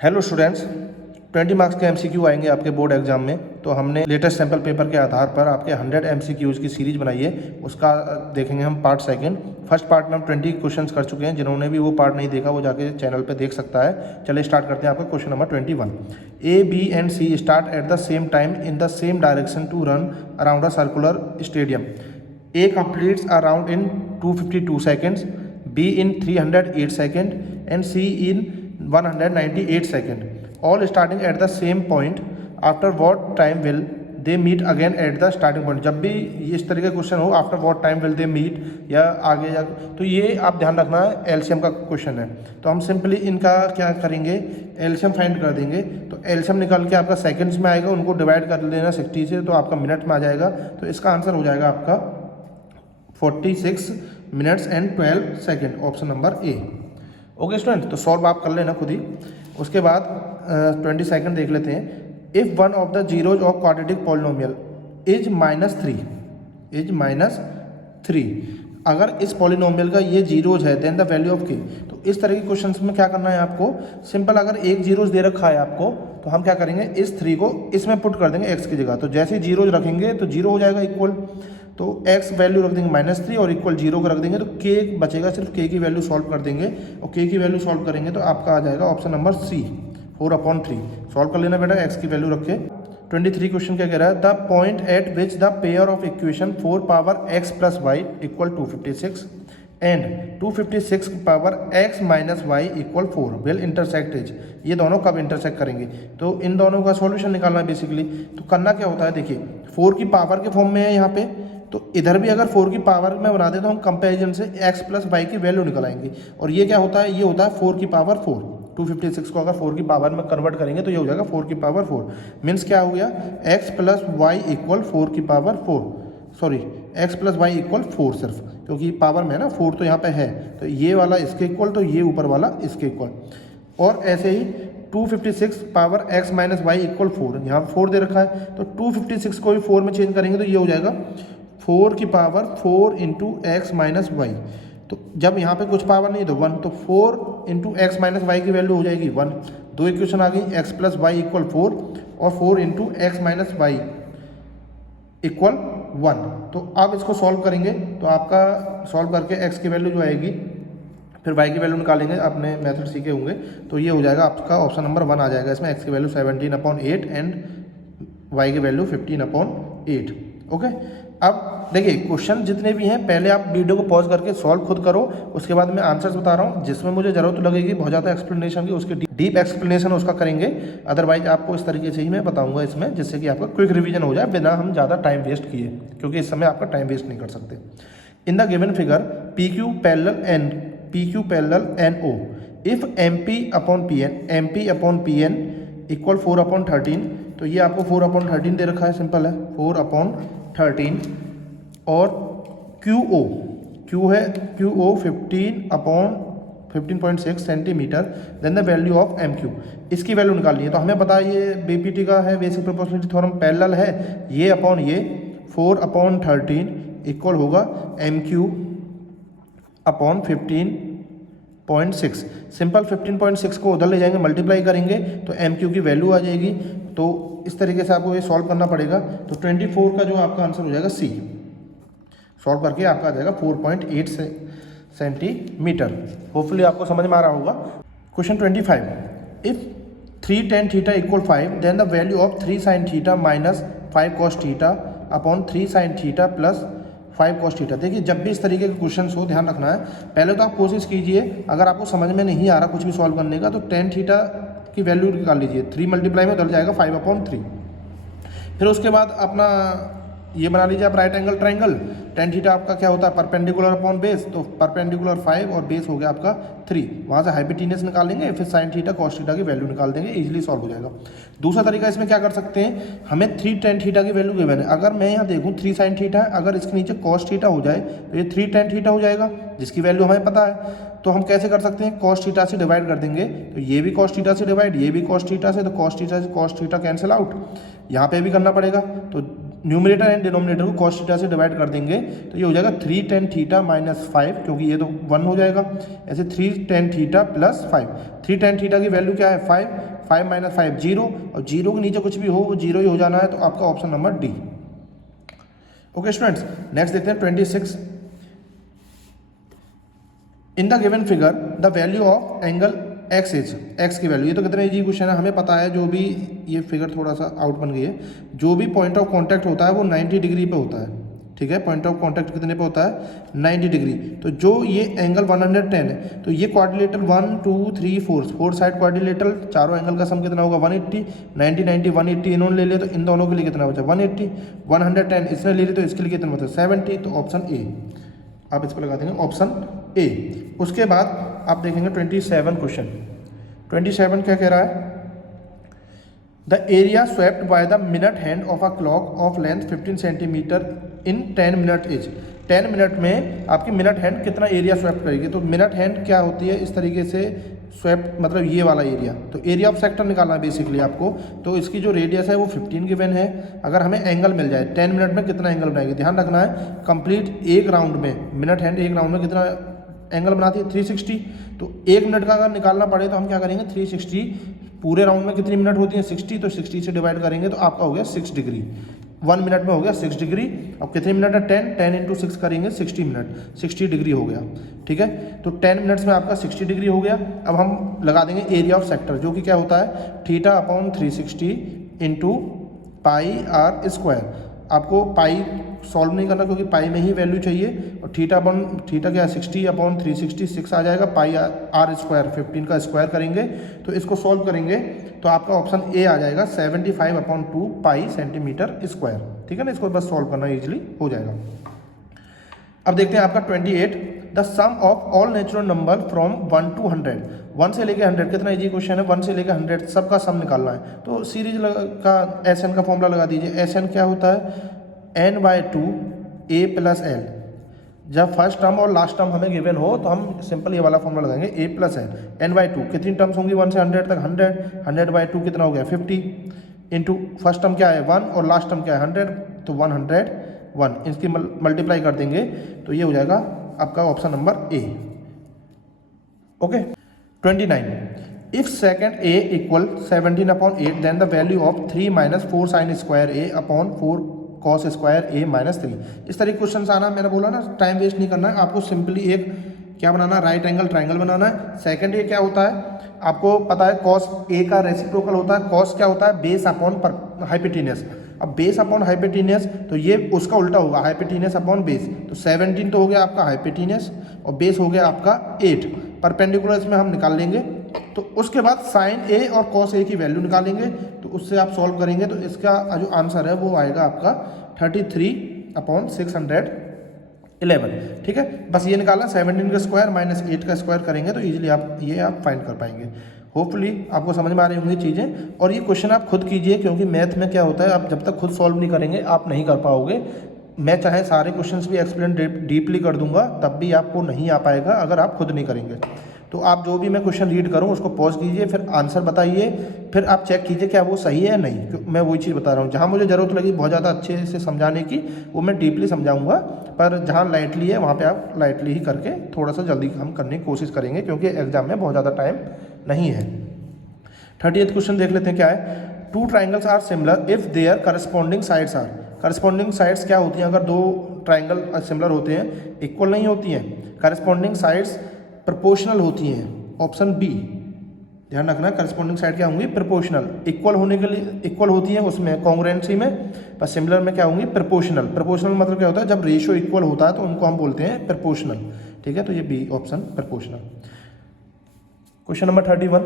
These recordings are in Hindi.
हेलो स्टूडेंट्स, 20 मार्क्स के एमसीक्यू आएंगे आपके बोर्ड एग्जाम में। तो हमने लेटेस्ट सैम्पल पेपर के आधार पर आपके 100 एमसीक्यूज़ की सीरीज बनाई है। उसका देखेंगे हम पार्ट सेकंड। फर्स्ट पार्ट में हम 20 क्वेश्चंस कर चुके हैं। जिन्होंने भी वो पार्ट नहीं देखा वो जाके चैनल पे देख सकता है। चलिए स्टार्ट करते हैं आपका question number 21। A, B and C start at the same time in the same direction to run around a circular stadium. A completes a round in 252 seconds, B in 308 seconds, and C in 198 seconds. All starting at the same point. After what time will they meet again at the starting point? जब भी इस तरीके का क्वेश्चन हो, after what time will they meet या आगे जा, तो ये आप ध्यान रखना है, एलसीएम का क्वेश्चन है। तो हम सिंपली इनका क्या करेंगे, एलसीएम फाइंड कर देंगे। तो एलसीएम निकाल के आपका सेकंड्स में आएगा, उनको डिवाइड कर लेना 60 से, तो आपका मिनट में आ जाएगा। तो इसका आंसर हो जाएगा आपका 46 minutes and 12 second, option number A. Okay student, तो सॉल्व आप कर लेना खुद ही। उसके बाद 20 सेकेंड देख लेते हैं। If one of the zeros of quadratic polynomial is -3, अगर इस पॉलिनोमियल का ये जीरोज है देन द वैल्यू ऑफ के। तो इस तरह के क्वेश्चन में क्या करना है आपको, सिंपल अगर एक जीरोज दे रखा है आपको, तो हम क्या करेंगे, इस 3 को इसमें पुट कर देंगे एक्स की जगह। तो जैसे ही जीरोज रखेंगे तो जीरो हो जाएगा इक्वल, तो x वैल्यू रख देंगे -3 और इक्वल 0 का रख देंगे, तो k बचेगा, सिर्फ k की वैल्यू सॉल्व कर देंगे। और k की वैल्यू सॉल्व करेंगे तो आपका आ जाएगा ऑप्शन नंबर सी, 4/3। सॉल्व कर लेना बेटा, x की वैल्यू रख के। 23 क्वेश्चन क्या कह रहा है, the point eight which the pair of equation 4 power x + y equal 256 and 256 power x - y equal 4 will intersect is. ये दोनों कब इंटरसेक्ट करेंगे, तो इन दोनों का सॉल्यूशन निकालना है बेसिकली। तो करना क्या होता है, देखिए 4 की पावर के फॉर्म में है यहाँ पे, तो इधर भी अगर 4 की पावर में बना दे तो हम कंपैरिजन से x + y की वैल्यू निकलाएंगे। और ये क्या होता है, ये होता है 4 की पावर 4। 256 को अगर 4 की पावर में कन्वर्ट करेंगे तो ये हो जाएगा 4 की पावर 4। मीन्स क्या हो गया, x + y इक्वल 4 की power 4, sorry x + y equal 4 सिर्फ, क्योंकि पावर में है ना 4, तो यहाँ पे है, तो ये वाला इसके इक्वल, तो ये ऊपर वाला इसके इक्वल। और ऐसे ही 256 पावर x - y इक्वल 4, यहाँ 4 दे रखा है, तो 256 को भी 4 में चेंज करेंगे तो ये हो जाएगा 4 की पावर 4 इंटू x - y। तो जब यहाँ पे कुछ पावर नहीं है तो 1, तो 4 इंटू x - y की वैल्यू हो जाएगी 1। दो इक्वेशन आ गई, x + y इक्वल 4 और 4 इंटू x - y इक्वल 1। तो आप इसको सॉल्व करेंगे तो आपका सॉल्व करके x की वैल्यू जो आएगी, फिर y की वैल्यू निकालेंगे, आपने मेथड सीखे होंगे, तो ये हो जाएगा आपका ऑप्शन नंबर 1 आ जाएगा। इसमें x की वैल्यू 17/8 एंड y की वैल्यू 15/8। ओके, अब देखिए क्वेश्चन जितने भी हैं, पहले आप वीडियो को पॉज करके सॉल्व खुद करो, उसके बाद मैं आंसर्स बता रहा हूँ। जिसमें मुझे ज़रूरत लगेगी बहुत ज़्यादा एक्सप्लेनेशन की, उसके डीप एक्सप्लेनेशन उसका करेंगे। अदरवाइज आपको इस तरीके से ही मैं बताऊंगा इसमें, जिससे कि आपका क्विक रिवीजन हो जाए बिना हम ज़्यादा टाइम वेस्ट किए, क्योंकि इस समय आपका टाइम वेस्ट नहीं कर सकते। In the given figure PQ parallel NO if MP/PN equal 4/13, तो ये आपको 4/13 दे रखा है, सिंपल है 4/13। और QO है, QO 15/15.6 centimetre, then the value of MQ। इसकी वैल्यू निकालनी है। तो हमें पता है ये BPT का है, बेसिक प्रोपोर्शनलिटी थ्योरम, पैरेलल है, ये अपॉन ये 4/13 इक्वल होगा MQ/15.6। सिंपल 15.6 को उधर ले जाएंगे, मल्टीप्लाई करेंगे तो MQ की वैल्यू आ जाएगी। तो इस तरीके से आपको ये सॉल्व करना पड़ेगा। तो 24 का जो आपका आंसर हो जाएगा C। सॉल्व करके आपका आ जाएगा 4.8 सेंटीमीटर। होपफुली आपको समझ में आ रहा होगा। Question 25, if 3 tan theta equal 5 then the value of 3 sin theta minus 5 cos theta upon 3 sin theta plus 5 cos theta. देखिए जब भी इस तरीके के क्वेश्चन हो, ध्यान रखना है, पहले तो आप कोशिश कीजिए, अगर आपको समझ में नहीं आ रहा कुछ भी सॉल्व करने का, तो tan थीटा की वैल्यू निकाल लीजिए। 3 मल्टीप्लाई में उधर जाएगा 5/3। फिर उसके बाद अपना ये बना लीजिए आप right angle triangle. tan theta आपका क्या होता है, परपेंडिकुलर अपॉन बेस, तो परपेंडिकुलर 5 और बेस हो गया आपका 3। वहाँ से हाइपोटेन्यूस निकालेंगे, फिर sin थीटा cos थीटा की वैल्यू निकाल देंगे, इजीली सॉल्व हो जाएगा। दूसरा तरीका इसमें क्या कर सकते हैं, हमें 3 tan थीटा की वैल्यू गिवन है, अगर मैं यहाँ देखूँ 3 sin थीटा है, अगर इसके नीचे cos थीटा हो जाए तो ये 3 tan थीटा हो जाएगा, जिसकी वैल्यू हमें पता है। तो हम कैसे कर सकते हैं, cos थीटा से डिवाइड कर देंगे, तो ये भी cos थीटा से डिवाइड, ये भी cos थीटा से, तो cos थीटा से cos थीटा कैंसिल आउट। यहाँ पे भी करना पड़ेगा, तो न्यूमरेटर एंड डिनोमिनेटर को cos थीटा से डिवाइड कर देंगे तो ये हो जाएगा 3 tan थीटा माइनस 5, क्योंकि ये तो 1 हो जाएगा। ऐसे 3 tan theta plus 5, 3 tan theta की वैल्यू क्या है 5, 5 माइनस 5 0, और 0 के नीचे कुछ भी हो वो 0 ही हो जाना है, तो आपका option number D. Okay students, next देखते हैं 26। In the given figure the value of angle x is, x की वैल्यू, ये तो कितना इजी क्वेश्चन है, हमें पता है। जो भी ये फिगर थोड़ा सा आउट बन गई है, जो भी पॉइंट ऑफ कांटेक्ट होता है वो 90 डिग्री पे होता है, ठीक है। पॉइंट ऑफ कांटेक्ट कितने पे होता है 90 डिग्री। तो जो ये एंगल 110 है, तो ये क्वाड्रिलेटरल 1 2 3 4 साइड क्वाड्रिलेटरल, चारों एंगल का सम कितना होगा 180, 90 90 180 इन्होंने ले लिया, तो इन दोनों के लिए कितना बचा 180, 110 इसने ले लिया, तो इसके लिए कितना बचा 70, तो ऑप्शन ए आप इस पर लगा देंगे, ऑप्शन ए। उसके बाद आप देखेंगे 27 क्वेश्चन। 27 क्या कह रहा है, the area swept by the minute hand of a clock of length 15 centimetre in 10 minute is. 10 minute में आपकी मिनट हैंड कितना एरिया स्वेप्ट करेगी। तो मिनट हैंड क्या होती है, इस तरीके से स्वेप्ट मतलब ये वाला एरिया, तो एरिया ऑफ सेक्टर निकालना है बेसिकली आपको। तो इसकी जो रेडियस है वो 15 गिवन है। अगर हमें एंगल मिल जाए 10 मिनट में कितना एंगल बनाएगी, ध्यान रखना है कंप्लीट एक राउंड में मिनट हैंड एक राउंड में कितना एंगल बनाती है 360। तो एक मिनट का अगर निकालना पड़े तो हम क्या करेंगे 360, पूरे राउंड में कितनी मिनट होती है 60, तो 60 से डिवाइड करेंगे तो आपका हो गया 6 डिग्री। 1 मिनट में हो गया 6 डिग्री। अब कितने मिनट है 10 इंटू 6 करेंगे 60 मिनट, 60 डिग्री हो गया, ठीक है। तो 10 मिनट्स में आपका 60 डिग्री हो गया। अब हम लगा देंगे एरिया ऑफ सेक्टर, जो कि क्या होता है theta upon 360 into pi r square. आपको पाई सॉल्व नहीं करना क्योंकि पाई में ही वैल्यू चाहिए, और थीटा क्या है 60 अपॉन 366 आ जाएगा, पाई आर स्क्वायर 15 का स्क्वायर करेंगे तो इसको सॉल्व करेंगे तो आपका ऑप्शन ए आ जाएगा 75 अपॉन 2 पाई सेंटीमीटर स्क्वायर, ठीक है ना। इसको बस सॉल्व करना इजीली हो जाएगा। अब देखते हैं आपका 28, the sum of all natural number from 1 to 100, 1 से लेके 100, कितना इजी क्वेश्चन है, 1 से लेके 100 सबका सम निकालना है। तो सीरीज का एस एन का फॉर्मूला लगा दीजिए। एस एन क्या होता है n/2 a प्लस एल। जब फर्स्ट टर्म और लास्ट टर्म हमें गिवन हो तो हम सिंपल ये वाला फॉर्मूला लगाएंगे a प्लस एल। n/2 कितनी टर्म्स होंगी 1 से 100 तक 100, 100/2 कितना हो गया 50, इंटू फर्स्ट टर्म क्या है 1 और लास्ट टर्म क्या है 100, तो 101 इसकी मल्टीप्लाई कर देंगे तो ये हो जाएगा आपका option number A. Okay 29, if second a equal 17 upon 8 then the value of 3 minus 4 sine square a upon 4 cos square a minus 3। इस तरह क्वेश्चन आना, मैंने बोला ना टाइम वेस्ट नहीं करना है आपको, सिंपली एक क्या बनाना है राइट एंगल ट्राइंगल बनाना है। सेकंड ये क्या होता है आपको पता है कॉस a का रेसिप्रोकल होता है। कॉस क्या होता है बेस अपॉन हाइपोटेन्यूस। अब बेस अपॉन हाइपोटेन्यूस तो ये उसका उल्टा होगा हाइपोटेन्यूस अपॉन बेस। तो 17 तो हो गया आपका हाइपोटेन्यूस और बेस हो गया आपका 8। परपेंडिकुलर इसमें हम निकाल लेंगे। तो उसके बाद साइन ए और कॉस ए की वैल्यू निकालेंगे तो उससे आप सॉल्व करेंगे तो इसका जो आंसर है वो आएगा आपका 33/611, ठीक है। बस ये निकालना 17 का स्क्वायर माइनस 8 का स्क्वायर करेंगे तो इजीली आप फाइंड कर पाएंगे। होपफुली आपको समझ में आ रही होंगी चीज़ें। और ये क्वेश्चन आप खुद कीजिए क्योंकि मैथ में क्या होता है आप जब तक खुद सॉल्व नहीं करेंगे आप नहीं कर पाओगे। मैं चाहे सारे क्वेश्चंस भी एक्सप्लेन डीपली कर दूंगा तब भी आपको नहीं आ पाएगा अगर आप खुद नहीं करेंगे। तो आप जो भी मैं क्वेश्चन रीड करूं उसको पॉज कीजिए, फिर आंसर बताइए, फिर आप चेक कीजिए क्या वो सही है या नहीं। मैं वही चीज़ बता रहा हूँ, जहाँ मुझे ज़रूरत लगी बहुत ज़्यादा अच्छे से समझाने की वो मैं डीपली समझाऊंगा, पर जहाँ लाइटली है वहाँ पे आप लाइटली ही करके थोड़ा सा जल्दी हम करने की कोशिश करेंगे क्योंकि एग्जाम में बहुत ज़्यादा टाइम नहीं है। 30th क्वेश्चन देख लेते हैं क्या है। 2 triangles are similar if their corresponding sides are. Corresponding sides क्या होती हैं अगर 2 ट्राइंगल सिमिलर होते हैं, इक्वल नहीं होती हैं। करस्पॉन्डिंग साइड्स प्रोपोर्शनल होती हैं, ऑप्शन बी। ध्यान रखना करस्पॉन्डिंग साइड क्या होंगी प्रोपोर्शनल। इक्वल होने के लिए इक्वल होती हैं उसमें कॉन्ग्रुएंसी में, पर सिमिलर में क्या होंगी प्रोपोर्शनल। प्रोपोर्शनल मतलब क्या होता है जब रेशियो इक्वल होता है तो उनको हम बोलते हैं प्रोपोर्शनल, ठीक है। तो ये B option proportional. Question number 31,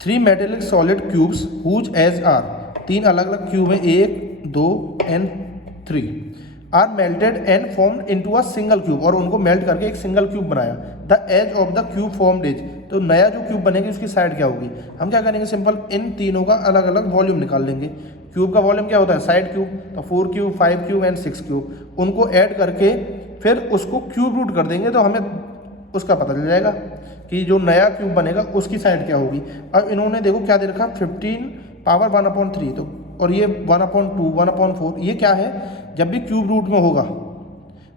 3 metallic solid cubes whose edge are. 3 अलग अलग क्यूब हैं 1 2 and 3 are melted and formed into a single cube, और उनको मेल्ट करके एक सिंगल क्यूब बनाया। The edge of the cube formed is. तो नया जो क्यूब बनेगी उसकी साइड क्या होगी। हम क्या करेंगे सिंपल इन तीनों का अलग अलग वॉल्यूम निकाल लेंगे। क्यूब का वॉल्यूम क्या होता है साइड क्यूब, तो 4 क्यूब 5 क्यूब एंड 6 क्यूब, उनको ऐड करके फिर उसको क्यूब रूट कर देंगे तो हमें उसका पता चल जाएगा कि जो नया क्यूब बनेगा उसकी साइड क्या होगी। अब इन्होंने देखो क्या दे रखा 15 पावर 1/3, तो और ये 1/2 1/4, ये क्या है, जब भी क्यूब रूट में होगा,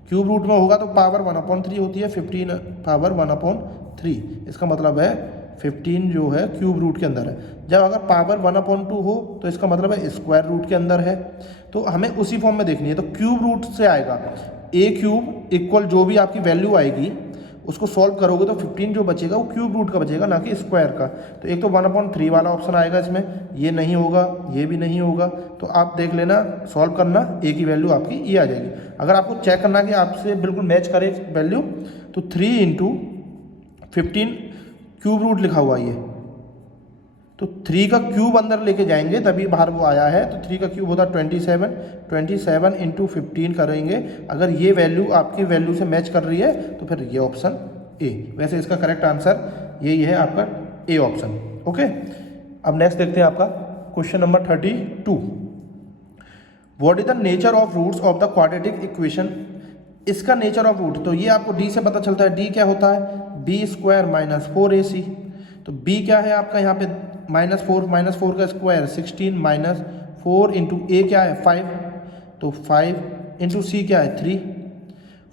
क्यूब रूट में होगा तो पावर 1/3 होती है, 15 पावर 1/3, इसका मतलब है 15 जो है क्यूब रूट के अंदर है। जब अगर पावर 1/2 हो तो इसका मतलब है स्क्वायर रूट के अंदर है। तो हमें उसी फॉर्म में देखनी है, तो क्यूब रूट से आएगा ए क्यूब इक्वल जो भी आपकी वैल्यू आएगी उसको सॉल्व करोगे तो 15 जो बचेगा वो क्यूब रूट का बचेगा, ना कि स्क्वायर का। तो एक तो 1/3 वाला ऑप्शन आएगा इसमें, ये नहीं होगा, ये भी नहीं होगा। तो आप देख लेना, सॉल्व करना, ए की वैल्यू आपकी ये आ जाएगी। अगर आपको चेक करना कि आपसे बिल्कुल मैच करे वैल्यू, तो 3 × 15 क्यूब रूट लिखा हुआ ये, तो 3 का क्यूब अंदर लेके जाएंगे तभी बाहर वो आया है। तो 3 का क्यूब होता है 27, 27 × 15 करेंगे। अगर ये वैल्यू आपकी वैल्यू से मैच कर रही है तो फिर ये ऑप्शन ए। वैसे इसका करेक्ट आंसर यही है आपका ए ऑप्शन। ओके, अब नेक्स्ट देखते हैं आपका question number 32। What is the nature of roots of the quadratic equation. इसका नेचर ऑफ रूट, तो ये आपको डी से पता चलता है। डी क्या होता है, b² - 4ac। तो b क्या है आपका यहाँ पे -4 का स्क्वायर 16 - 4 × a क्या है 5, तो 5 × c क्या है 3,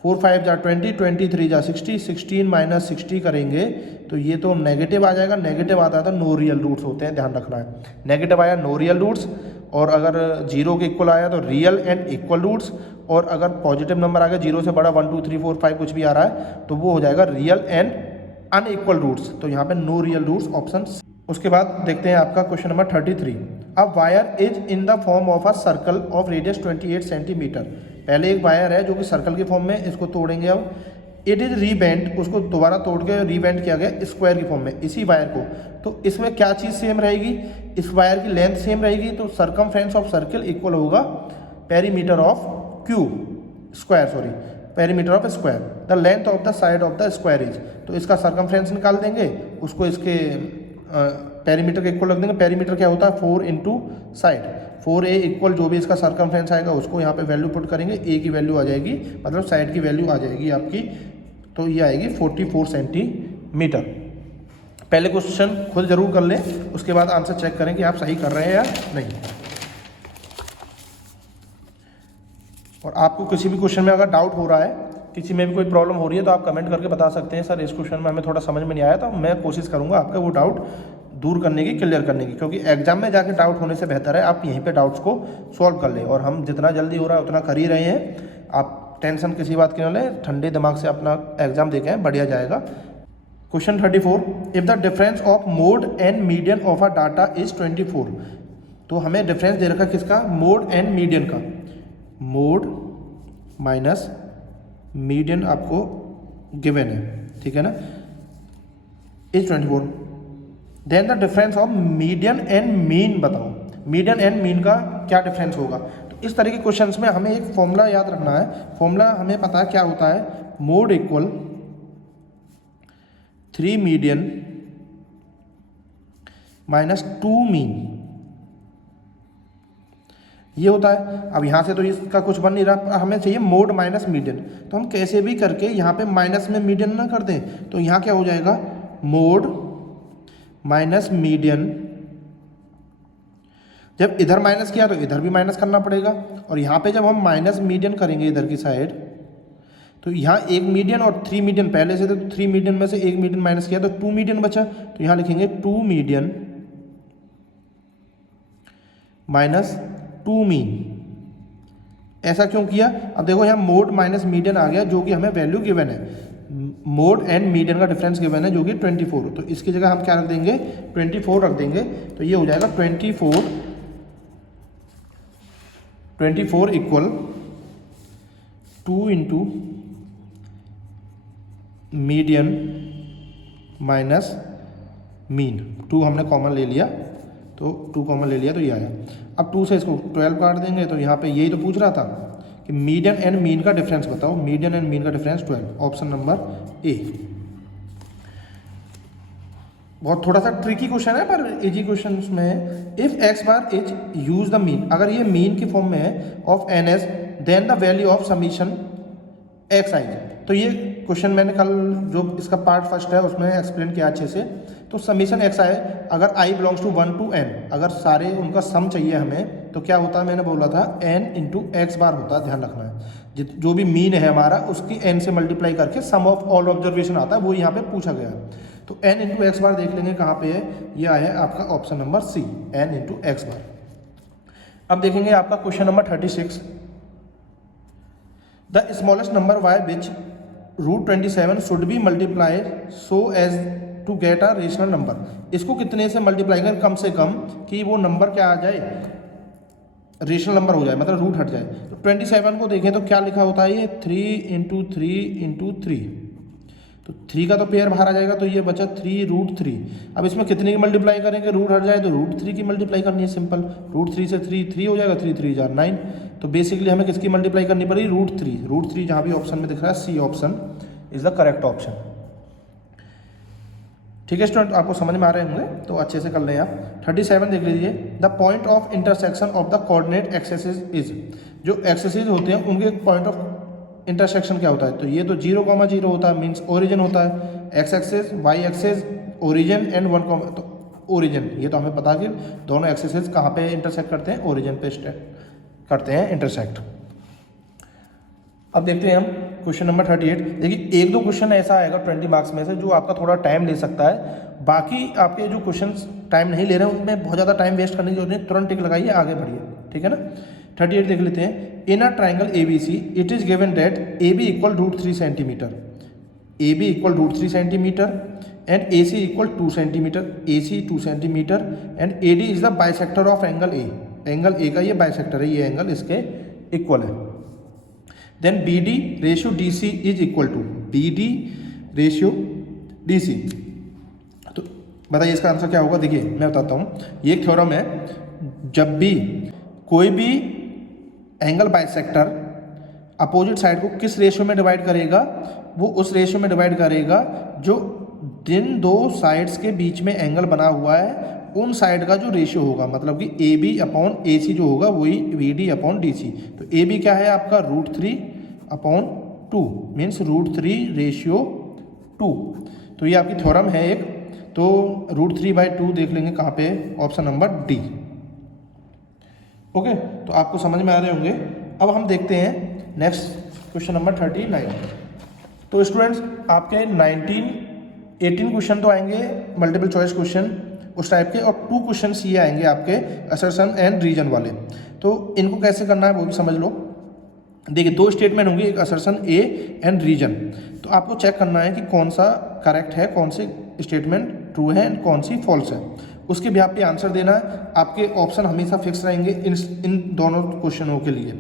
4 5 जा 20, 23 जा 60, 16 - 60 करेंगे तो ये तो नेगेटिव आ जाएगा। नेगेटिव आता है तो नो रियल रूट्स होते हैं, ध्यान रखना है। नेगेटिव आया नो रियल रूट्स, और अगर 0 के इक्वल आया तो रियल एंड इक्वल रूट्स, और अगर पॉजिटिव नंबर आ गया 0 से बड़ा 1 2 3 4 5 कुछ भी आ रहा है तो वो हो जाएगा रियल एंड अनइक्वल रूट्स। तो यहाँ पे नो रियल रूट्स ऑप्शन। उसके बाद देखते हैं आपका question number 33। A wire is in the form of a circle of radius 28 centimetre. पहले एक वायर है जो कि सर्कल की फॉर्म में, इसको तोड़ेंगे अब। इट इज रीबेंट, उसको दोबारा तोड़ के रीबेंट किया गया स्क्वायर की फॉर्म में इसी वायर को। तो इसमें क्या चीज़ सेम रहेगी, इस वायर की लेंथ सेम रहेगी, तो सरकमफ्रेंस ऑफ सर्कल इक्वल होगा perimeter of cube square, sorry perimeter of square. The length of the side of the square is, तो इसका सरकमफ्रेंस निकाल देंगे, उसको इसके पेरीमीटर के इक्वल रख देंगे। पेरीमीटर क्या होता है 4 × साइड, 4a इक्वल जो भी इसका सरकमफ्रेंस आएगा उसको यहाँ पे वैल्यू पुट करेंगे, a की वैल्यू आ जाएगी, मतलब साइड की वैल्यू आ जाएगी आपकी, तो ये आएगी 44 सेंटीमीटर। पहले क्वेश्चन खुद जरूर कर लें, उसके बाद आंसर चेक करें कि आप सही कर रहे हैं या नहीं। और आपको किसी भी क्वेश्चन में अगर डाउट हो रहा है, किसी में भी कोई प्रॉब्लम हो रही है, तो आप कमेंट करके बता सकते हैं, सर इस क्वेश्चन में हमें थोड़ा समझ में नहीं आया, तो मैं कोशिश करूंगा आपका वो डाउट दूर करने की, क्लियर करने की। क्योंकि एग्जाम में जाके डाउट होने से बेहतर है आप यहीं पे डाउट्स को सॉल्व कर लें, और हम जितना जल्दी हो रहा है उतना कर ही रहे हैं। आप टेंशन किसी बात की न लें, ठंडे दिमाग से अपना एग्जाम देखें, बढ़िया जाएगा। Question 34। If the difference of mode and median of a data is 24। तो हमें डिफरेंस दे रखा किसका, मोड एंड मीडियन का। मोड माइनस मीडियन आपको गिवन है, ठीक है ना, is 24। Then the difference of median and mean बताओ, मीडियन एंड मीन का क्या डिफरेंस होगा। तो इस तरह के क्वेश्चंस में हमें एक फॉर्मूला याद रखना है। फॉर्मूला हमें पता है क्या होता है, mode equal 3 median minus 2 mean, ये होता है। अब यहाँ से तो इसका कुछ बन नहीं रहा, हमें चाहिए मोड माइनस मीडियन। तो हम कैसे भी करके यहाँ पे माइनस में मीडियन ना कर दें, तो यहाँ क्या हो जाएगा, मोड माइनस मीडियन। जब इधर माइनस किया तो इधर भी माइनस करना पड़ेगा, और यहाँ पे जब हम माइनस मीडियन करेंगे इधर की साइड, तो यहाँ एक मीडियन और 3 मीडियन पहले से, तो 3 मीडियन में से एक मीडियन माइनस किया तो 2 मीडियन बचा। तो यहाँ लिखेंगे 2 मीडियन माइनस 2 मीन। ऐसा क्यों किया, अब देखो यहाँ मोड माइनस मीडियन आ गया, जो कि हमें वैल्यू गिवन है। मोड एंड मीडियन का डिफरेंस गिवन है जो कि 24, तो इसकी जगह हम क्या रख देंगे, 24 रख देंगे। तो ये हो जाएगा 24 इक्वल 2 × मीडियन माइनस मीन। 2 हमने कॉमन ले लिया, तो 2 कॉमन ले लिया तो ये आया। अब 2 से इसको 12 काट देंगे, तो यहाँ पे यही तो पूछ रहा था कि मीडियन एंड मीन का डिफरेंस बताओ। मीडियन एंड मीन का डिफरेंस 12, ऑप्शन नंबर ए। बहुत थोड़ा सा ट्रिकी क्वेश्चन है पर इजी क्वेश्चन में। If x bar is use the mean, अगर ये मीन की फॉर्म में है of n s, then the value of summation x i. तो ये क्वेश्चन मैंने कल जो इसका पार्ट फर्स्ट है उसमें एक्सप्लेन किया अच्छे से। तो समीशन एक्स आई, अगर आई बिलोंग्स टू 1 to n, अगर सारे उनका सम चाहिए हमें तो क्या होता है, मैंने बोला था n इंटू एक्स बार होता है, ध्यान रखना है। जो भी मीन है हमारा उसकी n से मल्टीप्लाई करके सम ऑफ ऑल ऑब्जर्वेशन आता है, वो यहाँ पे पूछा गया है। तो n इंटू एक्स बार देख लेंगे कहाँ पे है, यह है आपका option number C, n into x bar. अब देखेंगे आपका question number 36, the smallest number y which √27 should be multiplied so as to get a rational number. इसको कितने से मल्टीप्लाई करें कम से कम कि वो नंबर क्या आ जाए, रेशनल नंबर हो जाए, मतलब रूट हट जाए। तो 27 को देखें तो क्या लिखा होता है, ये 3 इंटू 3 इंटू 3, तो 3 का तो पेयर बाहर आ जाएगा, तो ये बचा 3√3। अब इसमें कितने की मल्टीप्लाई करेंगे, रूट हट जाए तो √3 की मल्टीप्लाई करनी है, सिंपल। √3 से 3 हो जाएगा, 3 3 = 9। तो बेसिकली हमें किसकी मल्टीप्लाई करनी पड़ेगी, √3 जहाँ भी ऑप्शन में दिख रहा है C option is the correct option. ठीक है स्टूडेंट, आपको समझ में आ रहे होंगे तो अच्छे से कर लें आप। 37 देख लीजिए, the point of intersection of the coordinate axes is. जो एक्सेसिस होते हैं उनके पॉइंट ऑफ इंटरसेक्शन क्या होता है, तो ये तो 0,0 होता है, मीन्स ओरिजिन होता है। X axis, Y axis, origin and 1, तो ओरिजिन ये तो हमें पता कि दोनों एक्सेसिस कहाँ पे इंटरसेक्ट करते हैं, ओरिजिन पे करते हैं इंटरसेक्ट। अब देखते हैं हम क्वेश्चन नंबर 38। देखिए 1-2 क्वेश्चन ऐसा आएगा 20 मार्क्स में से जो आपका थोड़ा टाइम ले सकता है, बाकी आपके जो क्वेश्चन टाइम नहीं ले रहे हैं उनमें बहुत ज़्यादा टाइम वेस्ट करने की जरूरत नहीं, तुरंत टिक लगाइए, आगे बढ़िए, ठीक है ना। 38 देख लेते हैं, in a triangle ABC it is given that AB equal √3 centimetre, AB equal √3 centimetre and AC equal 2 centimetre, AC 2 centimetre and AD is the bisector of angle A। Angle A का ये बाइसेक्टर है, ये एंगल इसके इक्वल है। Then BD ratio DC is equal to, BD ratio DC। तो बताइए इसका आंसर क्या होगा। देखिए मैं बताता हूँ, ये एक थ्योरम है, जब भी कोई भी एंगल बाइसेक्टर अपोजिट साइड को किस रेशियो में डिवाइड करेगा, वो उस रेशियो में डिवाइड करेगा जो जिन दो साइड्स के बीच में एंगल बना हुआ है उन साइड का जो रेशियो होगा, मतलब कि AB/AC जो होगा वही BD/DC। तो AB क्या है आपका √3/2, मीन्स √3/2। तो ये आपकी थ्योरम है एक, तो √3/2 देख लेंगे कहाँ पे, ऑप्शन नंबर डी। ओके, तो आपको समझ में आ रहे होंगे। अब हम देखते हैं नेक्स्ट क्वेश्चन नंबर 39। तो स्टूडेंट्स आपके 18 क्वेश्चन तो आएंगे मल्टीपल चॉइस क्वेश्चन उस टाइप के, और 2 क्वेश्चन ये आएंगे आपके असर्शन एंड रीजन वाले। तो इनको कैसे करना है वो भी समझ लो। देखिए 2 स्टेटमेंट होंगे, एक असर्शन ए एंड रीजन। तो आपको चेक करना है कि कौन सा करेक्ट है, कौन सी स्टेटमेंट ट्रू है एंड कौन सी फॉल्स है, उसके भी आप पे आंसर देना है। आपके ऑप्शन हमेशा फिक्स रहेंगे इन दोनों क्वेश्चनों के लिए।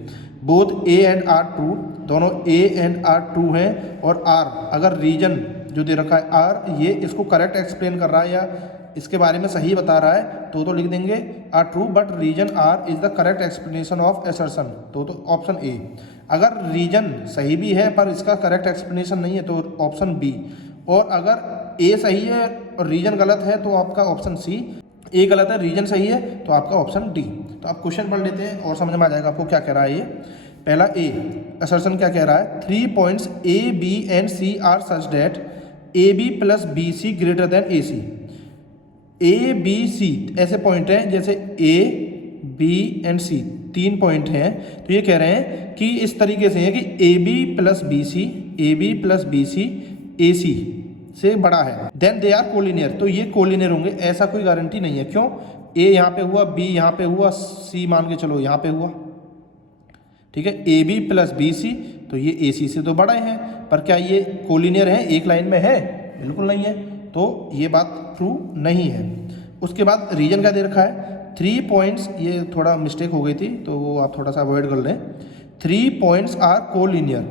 Both A and R true, दोनों ए एंड आर ट्रू हैं, और आर अगर रीजन जो दे रखा है आर ये इसको करेक्ट एक्सप्लेन कर रहा है या इसके बारे में सही बता रहा है तो लिख देंगे R true, but reason are is the correct explanation of assertion, तो ऑप्शन ए। अगर रीजन सही भी है पर इसका करेक्ट एक्सप्लेनेशन नहीं है तो ऑप्शन बी, और अगर ए सही है और रीजन गलत है तो आपका ऑप्शन सी। ए गलत है, रीजन सही है तो आपका ऑप्शन डी। तो आप क्वेश्चन पढ़ लेते हैं और समझ में आ जाएगा आपको क्या कह रहा है ये। पहला ए असर्शन क्या कह रहा है, 3 points A, B and C are such that AB + BC greater than AC। A, B, C ऐसे पॉइंट हैं, जैसे A, B and C 3 point हैं, तो ये कह रहे हैं कि इस तरीके से है कि AB + BC AC से बड़ा है, देन दे आर कोलिनियर, तो ये कोलिनियर होंगे। ऐसा कोई गारंटी नहीं है, क्यों, A यहाँ पे हुआ, B यहाँ पे हुआ, C मान के चलो यहाँ पे हुआ, ठीक है। AB + BC तो ये AC से तो बड़े हैं, पर क्या ये कोलिनियर है, एक लाइन में है, बिल्कुल नहीं है, तो ये बात ट्रू नहीं है। उसके बाद रीजन क्या दे रखा है, 3 पॉइंट्स, ये थोड़ा मिस्टेक हो गई थी तो वो आप थोड़ा सा अवॉइड कर लें। 3 points are collinear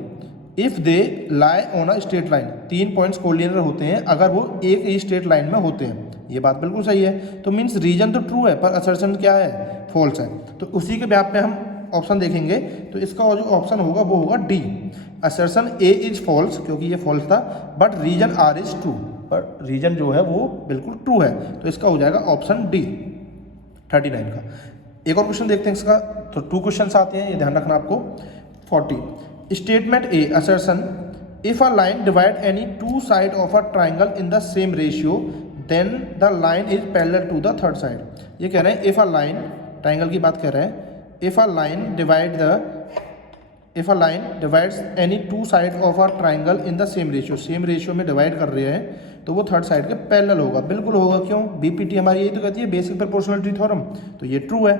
if they lie on a straight line. 3 points collinear होते हैं अगर वो एक ही स्ट्रेट लाइन में होते हैं, ये बात बिल्कुल सही है। तो मीन्स रीजन तो ट्रू है पर असर्शन क्या है, फॉल्स है। तो उसी के ब्याप पे हम ऑप्शन देखेंगे, तो इसका जो ऑप्शन होगा वो होगा D, assertion A is false, क्योंकि ये फॉल्स था, but reason are is true, पर रीजन जो है वो बिल्कुल ट्रू है, तो इसका हो जाएगा ऑप्शन डी 39 का। एक और क्वेश्चन देखते हैं इसका, तो 2 क्वेश्चन आते हैं, ये ध्यान रखना आपको। 40 statement A assertion if a line divide any 2 side of a triangle in the same ratio then the line is parallel to the third side. ये कह रहे हैं इफ अ लाइन, ट्राइंगल की बात कर रहे हैं, if a line divides any two side of a triangle in the same ratio, same ratio में डिवाइड कर रहे हैं तो वो थर्ड साइड के पैरेलल होगा। बिल्कुल होगा, क्यों? बीपीटी हमारी यही तो कहती है, बेसिक प्रोपोर्शनलिटी थ्योरम, तो ये ट्रू है।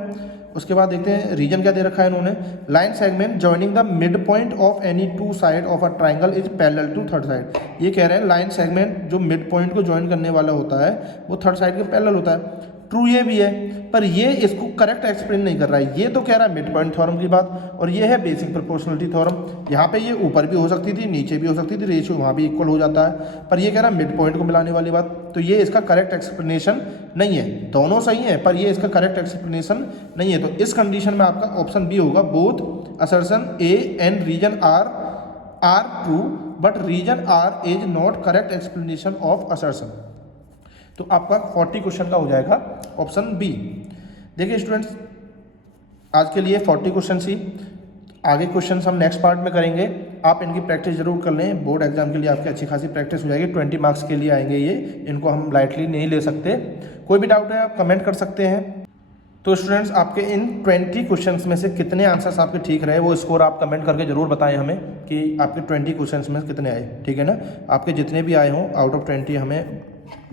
उसके बाद देखते हैं रीजन क्या दे रखा है इन्होंने, line segment joining the mid point of any two side of a triangle is parallel to third side. ये कह रहे हैं लाइन सेगमेंट जो मिड पॉइंट को ज्वाइन करने वाला होता है वो थर्ड साइड के पैरेलल होता है। ट्रू ये भी है, पर ये इसको करेक्ट एक्सप्लेन नहीं कर रहा है। ये तो कह रहा है मिड पॉइंट थ्योरम की बात, और ये है बेसिक प्रोपोर्शनलिटी थ्योरम। यहाँ पे ये ऊपर भी हो सकती थी, नीचे भी हो सकती थी, रेशियो वहाँ भी इक्वल हो जाता है, पर ये कह रहा है मिड पॉइंट को मिलाने वाली बात, तो ये इसका करेक्ट एक्सप्लेनेशन नहीं है। दोनों सही है पर ये इसका करेक्ट एक्सप्लेनेशन नहीं है। तो इस कंडीशन में आपका ऑप्शन बी होगा, both assertion A and reason are true but reason are is not correct explanation of assertion. तो आपका 40 क्वेश्चन का हो जाएगा ऑप्शन बी। देखिए स्टूडेंट्स, आज के लिए 40 क्वेश्चन ही, आगे क्वेश्चन हम नेक्स्ट पार्ट में करेंगे। आप इनकी प्रैक्टिस जरूर कर लें, बोर्ड एग्जाम के लिए आपकी अच्छी खासी प्रैक्टिस हो जाएगी। 20 मार्क्स के लिए आएंगे ये, इनको हम लाइटली नहीं ले सकते। कोई भी डाउट है आप कमेंट कर सकते हैं। तो स्टूडेंट्स, आपके इन 20 क्वेश्चंस में से कितने आंसर्स आपके ठीक रहे वो स्कोर आप कमेंट करके जरूर बताएं हमें कि आपके 20 क्वेश्चंस में कितने आए, ठीक है ना। आपके जितने भी आए हों आउट ऑफ 20 हमें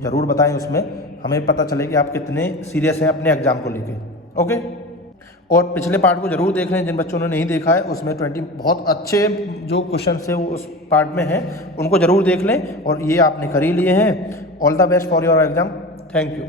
ज़रूर बताएं, उसमें हमें पता चले कि आप कितने सीरियस हैं अपने एग्ज़ाम को लेके। ओके, और पिछले पार्ट को जरूर देख लें जिन बच्चों ने नहीं देखा है, उसमें 20 बहुत अच्छे जो क्वेश्चन है वो उस पार्ट में हैं, उनको ज़रूर देख लें। और ये आपने कर ही लिए हैं। All the best for your exam. Thank you.